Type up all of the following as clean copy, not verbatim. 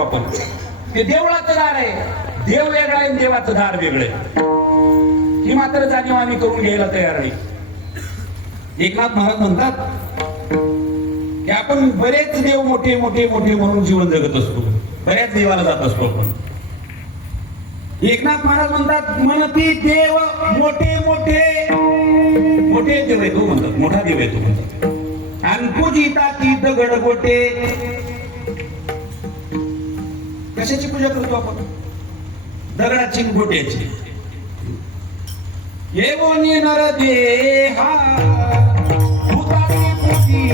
आपण ते देवळाचं दार आहे, देव वेगळा आहे, देवाचं दार वेगळं आहे. ही मात्र जाणीव आम्ही करून घ्यायला तयार नाही. एकनाथ महाराज म्हणतात की आपण बरेच देव मोठे मोठे मोठे म्हणून जीवन जगत असतो, बऱ्याच देवाला जात असतो आपण. एकनाथ महाराज म्हणतात म्हणती देव मोठे मोठे मोठे देव आहे तो म्हणतात, मोठा देव आहे तो म्हणतात. आणि पूजिता ती दगड गोटे. कशाची पूजा करतो आपण? दगडाची गोट्याची. येवोनी नर देहा भूताची पोटी.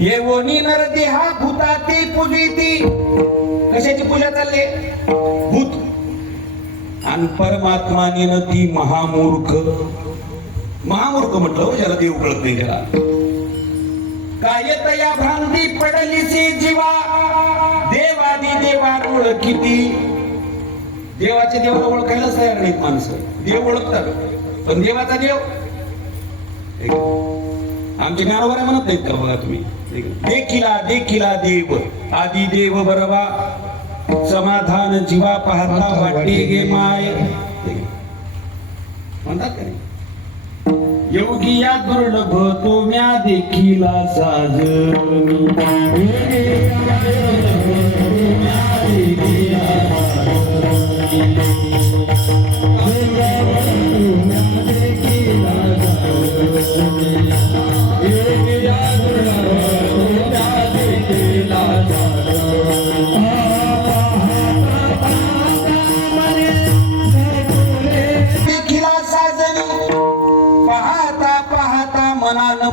येवोनी नर देहा भूताती पूजिती. कशाची पूजा चालली? भूत. आणि परमात्माने न ती महामूर्ख. महामूर्ख म्हटलं हो ज्याला देव कळत नाही त्याला. काय तया भ्रांती पडलीसी जीवा देवानी देवारोळ किती. देवाच्या देवाला ओळखायलाच तयार नाहीत माणसं. देव ओळखतात पण देवाचा देव. आमचे ज्ञानोबा म्हणत नाहीत का बघा तुम्ही. देखिला देखिला देव आदि देव बरवा समाधान जीवा पाहता वाटे गे माय म्हणतात का नाही. योगी या दुर्लभ तो म्या देखिला साजनी.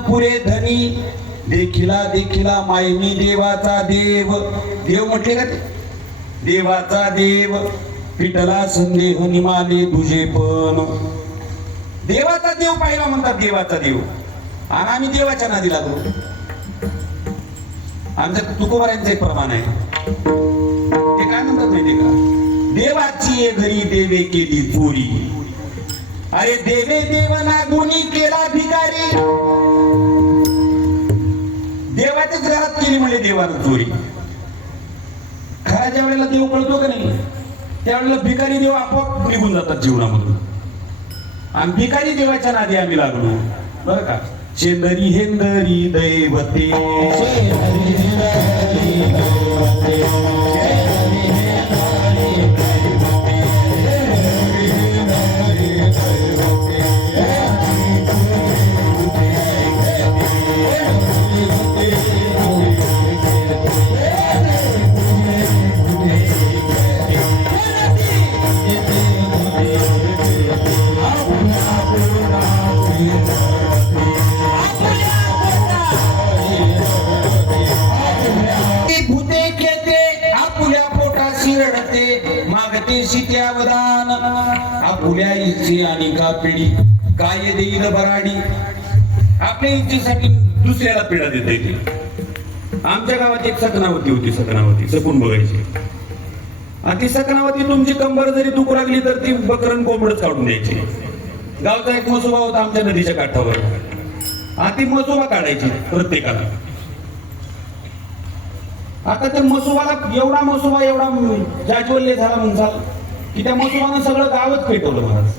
पुरे धनी देखिला देखिला मायनी देवाचा देव. देव म्हटले का ते? देवाचा देव पिटला संदेह निमाले तुझे पण. देवाचा देव पाहिला म्हणतात देवाचा देव. आणि आम्ही देवाच्या नादी लागलो. आमच्या तुकोबारांचं एक प्रमाण आहे. ते काय म्हणतात माहिती का? देवाची ये घरी देवे केली चोरी. अरे देवे देवना गुणी केला भिकारी. देवाच्याच घरात केली म्हणजे देवानं चोरी. खरा ज्या वेळेला देव कळतो का नाही त्यावेळेला भिकारी देव आपोआप निघून जातात जीवनामधून. आणि भिकारी देवाच्या नादी आम्ही लागलो बरं का. शेंदरी हेंदरी दैवते. आपुल्या इच्छे आणि का पिढी काय देईल बराडी. आपल्या इच्छेसाठी दुसऱ्याला पीडा देता येते. आमच्या गावात एक सकनावती होती, सकनावती सकून बघायची. आणि ती सकनावती तुमची कंबर जरी दुखू लागली तर ती बकरन कोंबडच काढून द्यायची. गावचा एक मसोबा होता आमच्या नदीच्या काठावर. ती मसोबा काढायची प्रत्येकाला. आता त्या मसोबाला एवढा मसोबा एवढा जाज्वल्य झाला म्हणसाल की त्या मसोबानं सगळं गावच पेटवलं. महाराज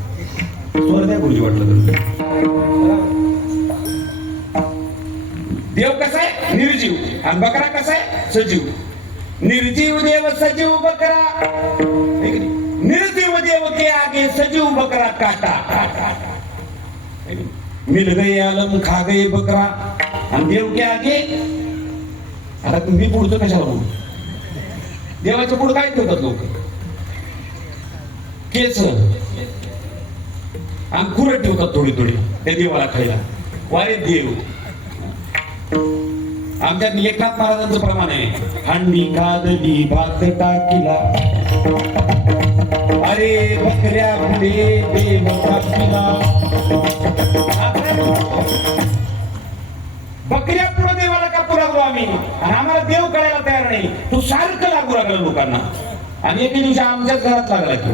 स्वर्ध्या गुरुजी वाटलं तर. देव कसा आहे? निर्जीव. आणि बकरा कसा आहे? सजीव. निर्जीव देव सजीव बकरा. निर्जीव देव के आगे सजीव बकरा काटा. मिल गए आलम खा गए बकरा. आणि देव के आगे. आता मी पुढचं कशाला बोलू? देवाच्या पुढे काय ठेवतात लोक? केस आणि खुरं ठेवतात थोडी थोडी त्या देवाला खायला. वारे देव. आमच्या एकनाथ महाराजांचं प्रमाण आहे. हंडी कादली भात टाकीला अरे बकऱ्या पुढे देव टाकीला. बकऱ्या पुढे देवाला का पुरावलो आम्ही? आणि आम्हाला देव कळायला तयार नाही. तू सारखं लागू लागला लोकांना. आणि एके दिवशी आमच्याच घरात लागला की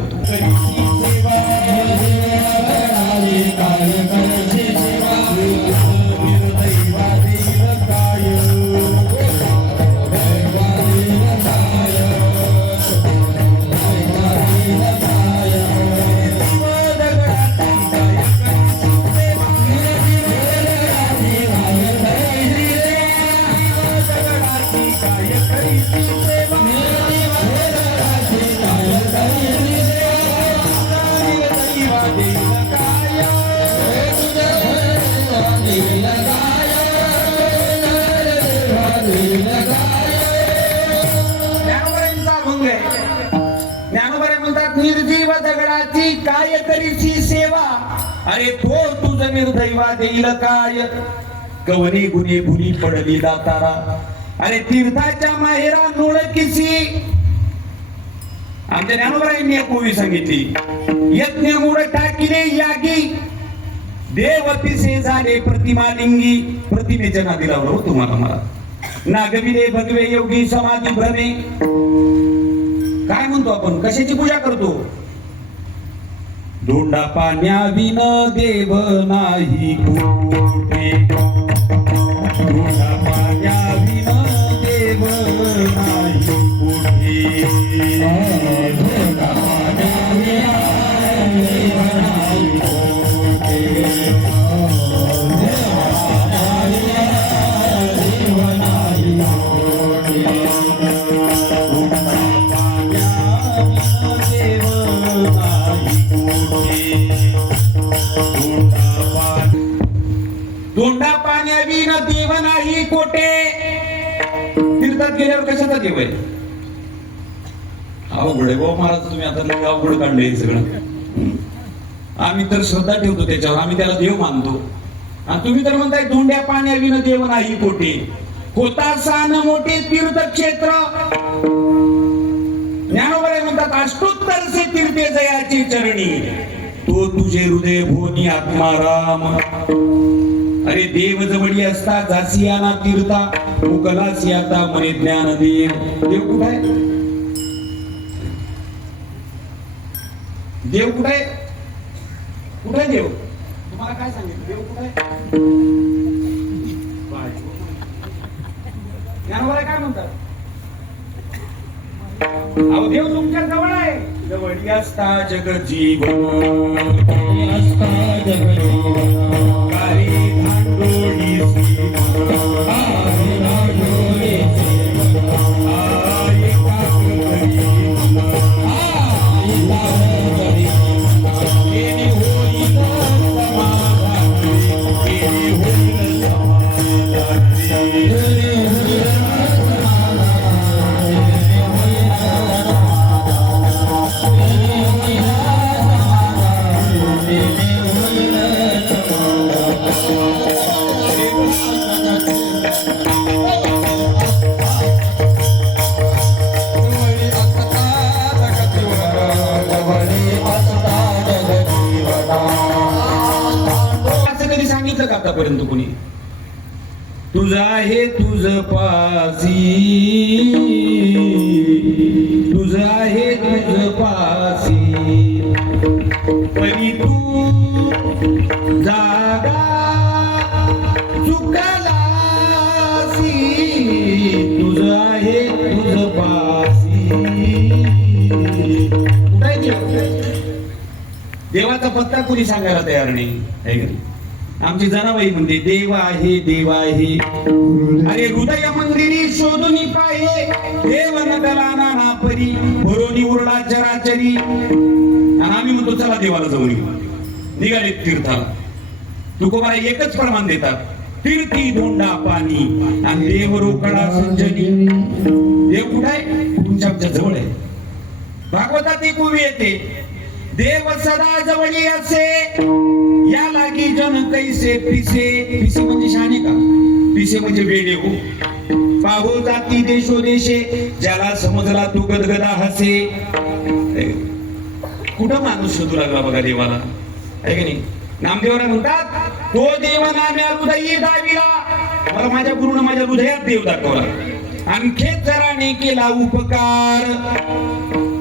निर्जीव दगडाची काय तरीची सेवा. अरे तो तुझ निर्दैवा देईल काय. कवनी गुन्हे भुली पडली दातारा. अरे तीर्थाच्या माहेरा नोळकीसी. आमच्या ज्ञानोबरायांनी एक ओवी सांगितली. यज्ञ मूळ टाकिले यागी देवतीसे झाले प्रतिमालिंगी. प्रतिमेच्या नादी लावलो तुम्हाला मला. नागविले भगवे योगी समाधी भ्रमे. काय म्हणतो आपण? कशाची पूजा करतो? धोंडा पाण्या विन देव नाही कोठे. धोंडा पाण्या विन देव नाही कोठे. धोंडा पाण्या विन देव नाही कोठे. धोंडा पाण्याविन देव नाही कोठे. तीर्थात गेल्यावर कशाचा देव आहे? अवघड आहे बाबा महाराज. तुम्ही आता लय अवघड काढले सगळं. आम्ही तर श्रद्धा ठेवतो त्याच्यावर. आम्ही त्याला देव मानतो. आणि तुम्ही तर म्हणताय धोंड्या पाण्याविन देव नाही कोठे. होता सान मोठे तीर्थक्षेत्र. ज्ञानोबा म्हणतात अष्टोत्तर से तीर्थे जयाची चरणी. तो तुझे हृदय भोनी आत्माराम. अरे देव जवळी असता जासी आना तीर्था. मुकलासी आता मने ज्ञान देव. देव कुठे आहे? देव कुठे आहे? कुठे आहे देव? तुम्हाला काय सांगितलं? देव कुठे आहे? ज्ञानोबा काय म्हणतात? अहो देव तुमच्या जवळ आहे. जवळी असता जग जीवन. असता जग जीवन. कारे भांडोळी तुझ आहे तुझ पासी, तुझ आहे तुझ पासी, परी तू जागा चुकलासी, तुझ आहे तुझ पासी. कुठे देवाचा पत्ता कुणी सांगायला तयार नाही, आहे का नाही? आमची जनाबाई म्हणते देव आहे देव आहे, अरे हृदय मंदिरी शोधून पाहे, देव नकला नाना परी, भरोनी उरला चराचरी. आणि आम्ही म्हणतो चला देवाला जाऊन येऊ, निघाले तीर्थाला. तुकोबा एकच प्रमाण देतात, तीर्थी धोंडा पाणी आणि देव रोकडा संजनी. देव कुठे आहे? तुमच्या आमच्या जवळ आहे. भागवतात एक उभी येते, देव सदा जवळी असे, या लागी जन कैसे पिसे. पिसे म्हणजे शाणे का? पिसे म्हणजे वेडे हो. पाहू जाती देशोदेशे, ज्याला समजला तू गदगदा हसे. कुठं माणूस शोधू लागला बघा देवाला, आहे की नाही? नामदेवराय म्हणतात, तो देव नाम्या हृदयी दाविला. मला माझ्या गुरुनं माझ्या हृदयात देव दाखवला, आणखीच जराने केला उपकार.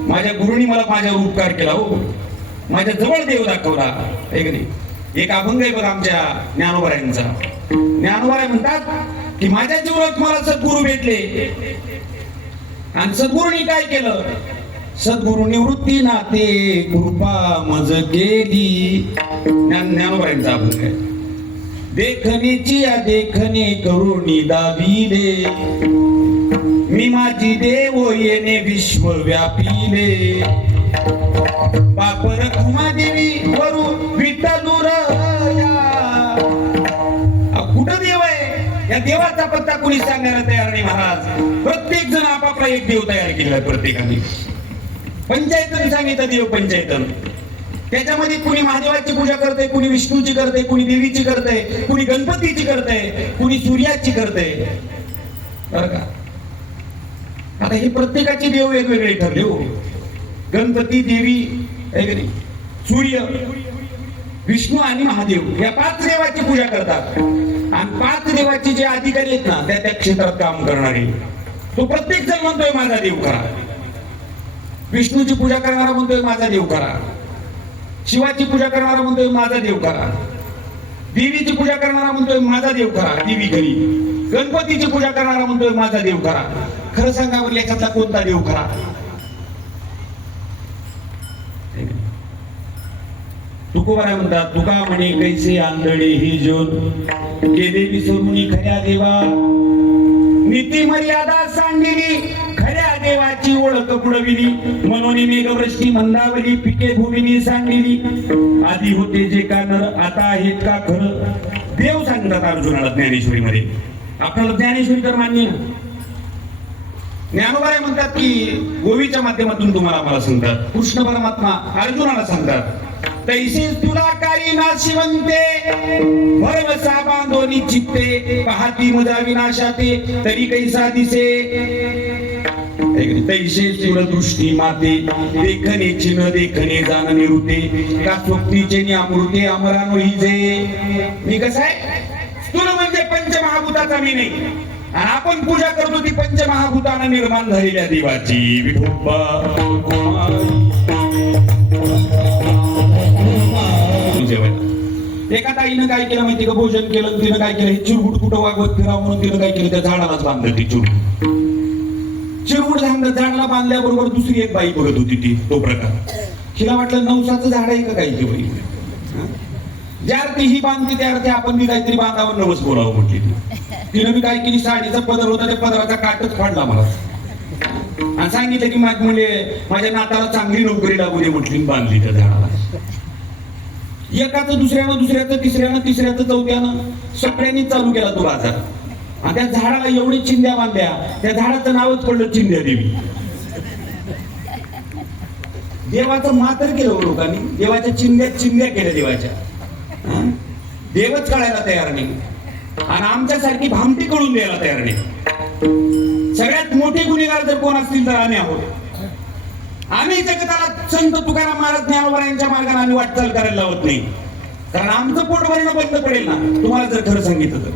माझ्या गुरुनी मला माझ्यावर उपकार केला हो, माझ्या जवळ देव दाखवला, आहे की नाही? एक अभंग आहे बघा आमच्या ज्ञानोबारायांचा. ज्ञानोबाराय म्हणतात की माझ्या जीवनात मला सद्गुरू भेटले, आणि सद्गुरूंनी काय केलं? सद्गुरु निवृत्ती नाते कृपा मज केली. ज्ञानोबारायांचा अभंग आहे. देखणेची या देखणे करुणी दाविले, मी माझी देव येणे विश्व व्यापिले. पापर कुमा देवी वरु विठ्ठलुरया. कुठं देव आहे? या देवाचा पत्ता कोणी सांगायला तयार नाही महाराज. प्रत्येक जण आपापला एक देव तयार केलाय प्रत्येकाने. पंचायतन सांगितलं देव पंचायतन. त्याच्यामध्ये कुणी महादेवाची पूजा करते, कुणी विष्णूची करते, कुणी देवीची करते, कुणी गणपतीची करते, कुणी सूर्याची करते, बरं का? आता हे प्रत्येकाचे देव वेगवेगळे ठरले हो. गणपती, देवी, सूर्य, विष्णू आणि महादेव या 5 देवाची पूजा करतात. आणि 5 देवाचे जे अधिकारी आहेत ना, त्या क्षेत्रात काम करणारे, तो प्रत्येक जण म्हणतोय माझा देव करा. विष्णूची पूजा करणारा म्हणतोय माझा देव करा, शिवाची पूजा करणारा म्हणतोय माझा देव करा, देवीची पूजा करणारा म्हणतोय माझा देव करा, देवी घरी. गणपतीची पूजा करणारा म्हणतोय माझा देव करा. खरं सांगा बरं, याच्यातला कोणता देव करा? तुकोबाराय म्हणतात, तुका म्हणे कैसे आंधळे ही जोन, केले विसरून खऱ्या देवा. नीती मर्यादा सांगिली, खऱ्या देवाची ओळख पुढविली. म्हणून मेघवृष्टी मंदावली, पिके भूमिनी सांगिली. आधी होते जे का नर, आता आहेत का खरं. देव सांगतात अर्जुनाला ज्ञानेश्वरी मध्ये. आपल्याला ज्ञानेश्वरी तर मान्य ना. ज्ञानोबाराय म्हणतात की गोवीच्या माध्यमातून तुम्हाला मला सांगतात, कृष्ण परमात्मा अर्जुनाला सांगतात, तैसे तुला काही नाशिवंते, भरवसा बांधोनी चित्ते. पाहती मजा विनाशाते, तरी कैसा दिसे. तैसे सूरदृष्टी माते, देखणेची न देखणे जाणणे ऋते. का स्वप्नीचे अमृते अमरानो हिजे. मी कसं आहे, स्थूल म्हणजे पंचमहाभूताचा मी नाही, आणि आपण पूजा करतो ती पंचमहाभूतानं निर्माण झालेल्या देवाची. विठोबा एका ताईनं काय केलं माहिती का? भोजन केलं, तिनं काय केलं, हे चिरगुट कुठं वागवत फिरावं म्हणून तिनं काय केलं, त्या झाडालाच बांधलं. ती चिरगुट झाडाला बांधल्याबरोबर दुसरी एक बाई बघत होती ती तो प्रकार. तिला वाटलं नवसाचं झाड आहे का काही ते बाई. ज्या अर्थी ही बांधते त्या अर्थी आपण मी काहीतरी बांधावं, नवस बोलावं म्हटली. तिनं मी काय केली, साडीचा पदर होता, त्या पदराचा काटच फाडला मला, आणि सांगितलं की म्हणजे माझ्या नाताला चांगली नोकरी लागू दे म्हटली, बांधली त्या झाडाला. एकाचं दुसऱ्यानं, दुसऱ्याचं तिसऱ्यानं, तिसऱ्याचं चौथ्यानं, सगळ्यांनी चालू केला तो बाजार. आणि त्या झाडाला एवढी चिंध्या बांधल्या, त्या झाडाचं नावच पडलं चिंध्या देवी. देवाचं मातर केलं लोकांनी, देवाच्या चिंध्या केल्या देवाच्या. देवच कळायला तयार नाही, आणि आमच्यासारखी भामटी कळून द्यायला तयार नाही. सगळ्यात मोठे गुन्हेगार जर कोण असतील तर आम्ही आहोत. आम्ही जगताला संत तुकाराम महाराज ज्ञानोबारायांच्या मार्गाने आम्ही वाटचाल करायला लावत नाही, कारण आमचं पोट भरणं बंद पडेल ना, तुम्हाला जर खरं सांगितलं तर.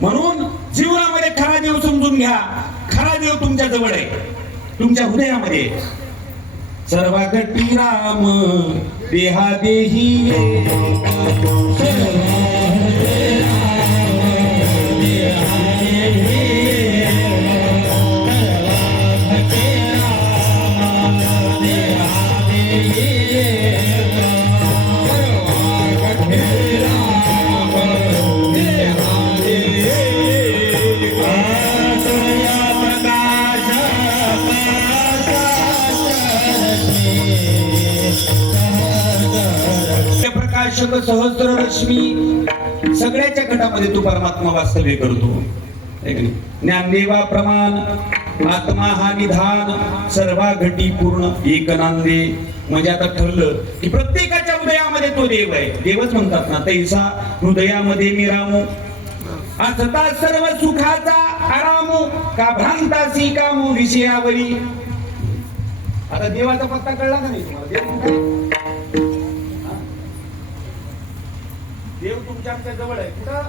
म्हणून जीवनामध्ये खरा देव समजून घ्या. खरा देव तुमच्या जवळ आहे, तुमच्या हृदयामध्ये. सर्वागती राम देहा देही प्रकाशक सहस्र रश्मी सगळ्याच्या घटामध्ये तू परमात्मा वास्तव्य करतो. ज्ञानदेवा प्रमाण आत्मा हा निधान सर्वा घटी पूर्ण एक नांदे. म्हणजे आता ठरलं की प्रत्येकाच्या हृदयामध्ये तो देव आहे. देवच म्हणतात ना, तैसा हृदयामध्ये मिरामो असता सर्व सुखाचा आरामो का भ्रांतासी कामो विषयावरी. आता देवाचा पत्ता कळला का नाही तुम्हाला? देव कुठे? देव तुमच्या आमच्या जवळ आहे. कुठं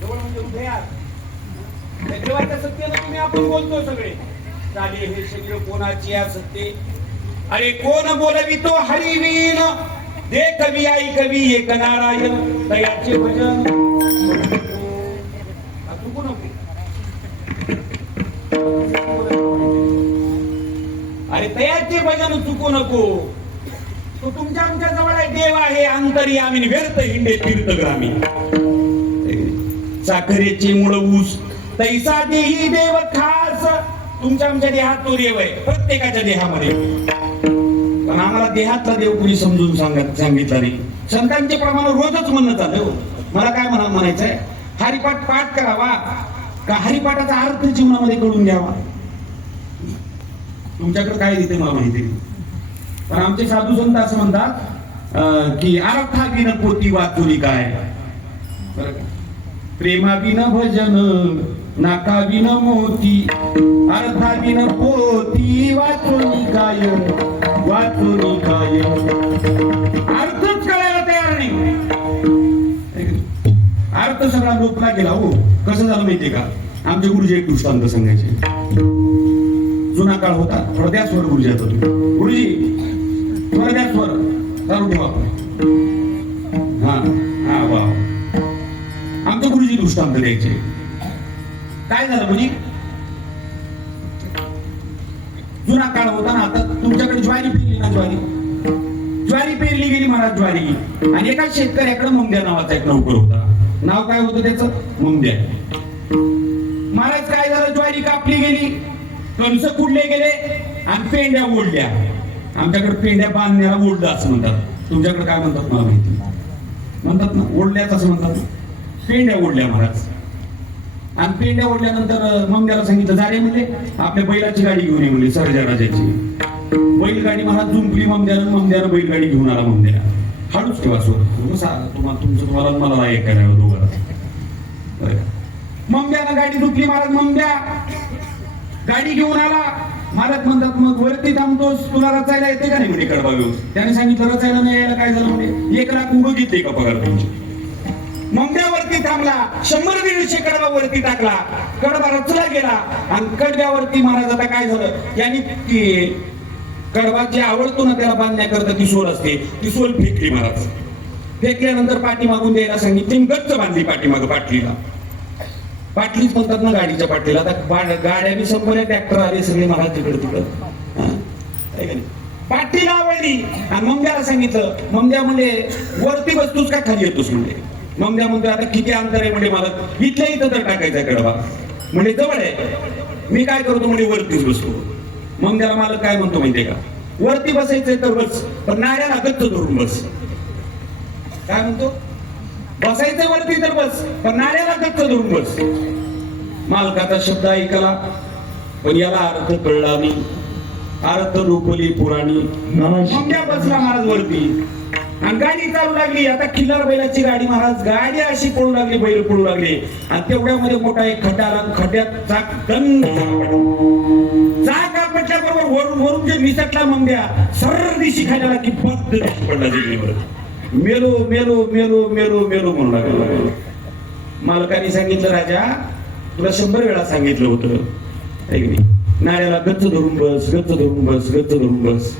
जवळ? म्हणजे हृदयात. देवाच्या सत्तेनं तुम्ही आपण बोलतो सगळे. चाले हे शरीर कोणाची या सत्ते. अरे कोण बोलवितो हरिवीन दे कवी आई कवी एक नारायण तयाचे भजन चुकू नको. अरे तयाचे भजन चुकू नको. तो तुमच्या आमच्या जवळ आहे. देव आहे अंतर्यामी व्यर्थ हिंडे तीर्थग्रामी. साखरेचे मूळ ऊस तैसा देही देव खास. तुमच्या आमच्या देहात तो देव आहे, प्रत्येकाच्या देहामध्ये. पण आम्हाला देहातला देव कुणी समजून सांगितला नाही. संतांचे प्रमाण रोजच म्हणणं चालू. मला काय म्हणायचंय, हरिपाठ पाठ करावा का हरिपाठाचा अर्थ जीवनामध्ये कळून घ्यावा. तुमच्याकडे काय देते मला माहिती नाही, पण आमचे साधू संत असं म्हणतात की अर्थाविन पोती वाचुनी काय. प्रेमाविन भजन नाकाविन मोती अर्थाविन पोती वाचुनी काय. वाचुनी काय अर्थच कळायला तयार नाही. अर्थ सगळा लोकला गेला. हो कसं झालं माहितीये का, आमचे गुरुजी एक दृष्टांत सांगायचे. जुना काळ होता. थोडा द्या स्वर गुरुजी. आता गुरुजी थोडा द्या स्वर चालू ठेवा. हा हा वा. आमचे गुरुजी दृष्टांत द्यायचे. काय झालं म्हणजे जुना काळ होता ना. आता तुमच्याकडे ज्वारी पेरली ना, ज्वारी पेरली गेली महाराज ज्वारी. आणि एका शेतकऱ्याकडे मुंद्या नावाचा एक नोकर होता. नाव काय होतं त्याचं? मुंद्या. महाराज काय झालं, ज्वारी कापली गेली, कणस कुडले गेले आणि पेंड्या ओढल्या. आमच्याकडे पेंड्या बांधण्याला ओढलं असं म्हणतात. तुमच्याकडे काय म्हणतात मला माहिती. म्हणतात ना ओढल्याच असं म्हणतात. पेंड्या ओढल्या महाराज. आणि पेंड्या ओढल्यानंतर ममद्याला सांगितलं, जारे म्हणजे आपल्या बैलाची गाडी घेऊन ये म्हणजे सर्जा राजाची. बैलगाडी महाराज जुंपली ममद्यानं बैलगाडी घेऊन आला. ममद्या हळूच ठेवा सोड तुम्हाला मला ऐकायला दोघांना. ममद्यानं गाडी झुकली महाराज. ममद्या गाडी घेऊन आला. महाराज म्हणतात मग वरती थांबतोस, तुला रचायला येते का नाही म्हणजे कडबा व्यवस्थित. त्याने सांगितलं रचायला नाही यायला. काय झालं म्हणजे 1 लाख उडू घेतले का पगार तुमची. ममद्यावरती थांबला. 100-150 कडबा वरती टाकला. कडबा रचला गेला. आणि कडब्यावरती महाराज आता काय झालं, यांनी कडबा जे आवडतो ना त्याला बांधण्याकरता ती सोल असते, ती सोल फेकली महाराज. फेकल्यानंतर पाठी मागून द्यायला सांगितली. गच्च बांधली पाठीमाग पाटलीला. पाटलीच म्हणतात ना गाडीच्या पाटलीला. आता गाड्या बी संपल्या, ट्रॅक्टर आले सगळे महाराज तिकडे तिकडं. पाटलीला आवडली आणि ममद्याला सांगितलं. ममद्या म्हणजे वरती बसतोस का खाली येतोस म्हणजे. ममद्या म्हणतो आता किती अंतर आहे म्हणजे मला इथल्या इथं तर टाकायचा कडबा म्हणजे जवळ आहे. मी काय करतो म्हणजे वरतीच बसतो. ममद्याला मला काय म्हणतो माहितीये का, वरती बसायचंय तर बस, पण नाऱ्याला गच्च धरून बस. काय म्हणतो, बसायचं वरती तर बस, पण नाऱ्याला गच्च धरून बस. मालकाचा शब्द ऐकला पण याला अर्थ कळला नाही. अर्थ लोकली पुराणी. ममद्या बसला महाराज वरती आणि गाडी चालू लागली. आता खिल्लार बैलाची गाडी महाराज. गाडी अशी पळू लागली, बैल पळू लागले आणि तेवढ्यामध्ये मोठा एक खड्डा आला. खड्ड्यात चाक आपटल्याबरोबर वरून जे निसटला ममद्या सरळ दिशी खायला की पडला जमिनीवर. मेलो मेलो मेलो मेलो मेलो म्हणू लागला. मालकाने सांगितलं, राजा तुला 100 वेळा सांगितलं होतं है की नाही, नाड्याला गच्च धरून बस, गच्च धरून बस, गच्च धरून बस.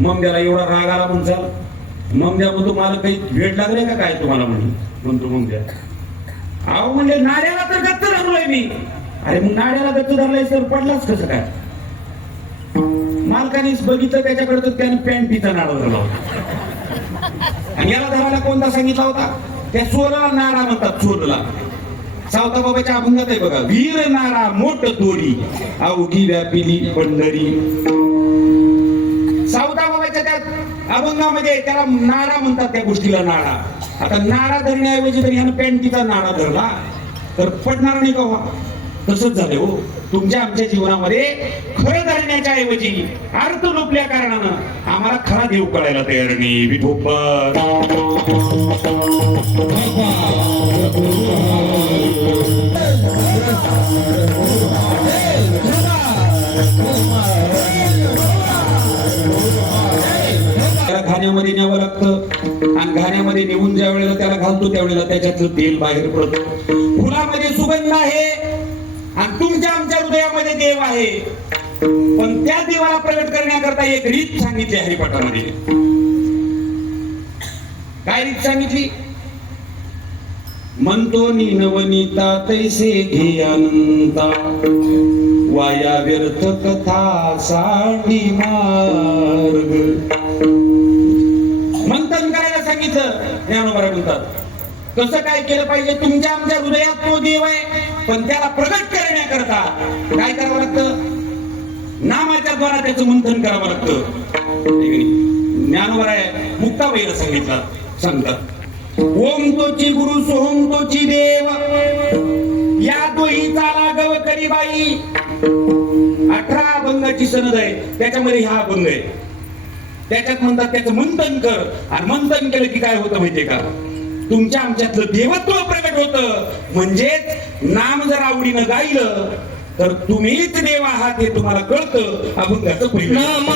मग त्याला एवढा राग आला म्हणचाल. मग द्या म्हणतो, मला काही भेट लागले का काय तुम्हाला म्हणतो. मग द्या अहो म्हणजे नाड्याला तर गच्च धरलोय मी. अरे मग नाड्याला गच्च धरलाय तर पडलाच कसं काय. मालकानेच बघितलं त्याच्याकडे तर त्याने पॅन्टीचा नाडा धरला होता. आणि याला धरायला कोणता सांगितला होता? त्या चोरला नाडा म्हणतात. चोरला सावता बाबाच्या अभंगात आहे बघा, वीर नाडा मोठ तोडी अवघी व्यापिली पंढरी. सावता बाबाच्या त्या अभंगामध्ये त्याला नाडा म्हणतात, त्या गोष्टीला नाडा. आता नाडा धरण्याऐवजी जर यानं पॅन्टीचा नाडा धरला तर पडणार नाही का व्हा? तसंच झालं हो तुमच्या आमच्या जीवनामध्ये. खरं धरण्याच्या ऐवजी अर्थ लुपल्या कारणानं आम्हाला खरा देव कळायला तयार नाही. विठोबा त्याला घाण्यामध्ये न्यावं लागतं आणि घाण्यामध्ये नेऊन ज्या वेळेला त्याला घालतो त्यावेळेला त्याच्यातलं तेल बाहेर पडतं. फुलामध्ये सुगंध आहे आणि तुमच्या आमच्या हृदयामध्ये देव आहे. पण त्या देवाला प्रगट करण्याकरता एक रीत सांगितली हरिपाठामध्ये. काय रीत सांगितली? म्हणतो नवनीता तैसे घे अनंता, वाया व्यर्थ कथा सांडी मार्ग. मंथन करायला सांगितलं. ज्ञानोबा म्हणतात कसं काय केलं पाहिजे? तुमच्या आमच्या हृदयात तो देव आहे, पण त्याला प्रगट करण्याकरता काय करावं लागतं? नामाच्या द्वारा त्याचं मंथन करावं लागतं. ज्ञानोबा मुक्ताबाईला सांगितलं, सांगतात ओम तोची गुरु सोहम तोची देव, या दोही चाला गव करी बाई. 18 अभंगाची सनद आहे, त्याच्यामध्ये हा अभंग आहे. त्याच्यात म्हणतात त्याचं मंथन कर. आणि मंथन केलं की काय होतं माहितीये का? तुमच्या आमच्यातलं देवत्व प्रगट होतं. म्हणजेच नाम जर आवडीनं गायलं तर तुम्हीच देव आहात हे तुम्हाला कळतं. अभंगाचं परिणाम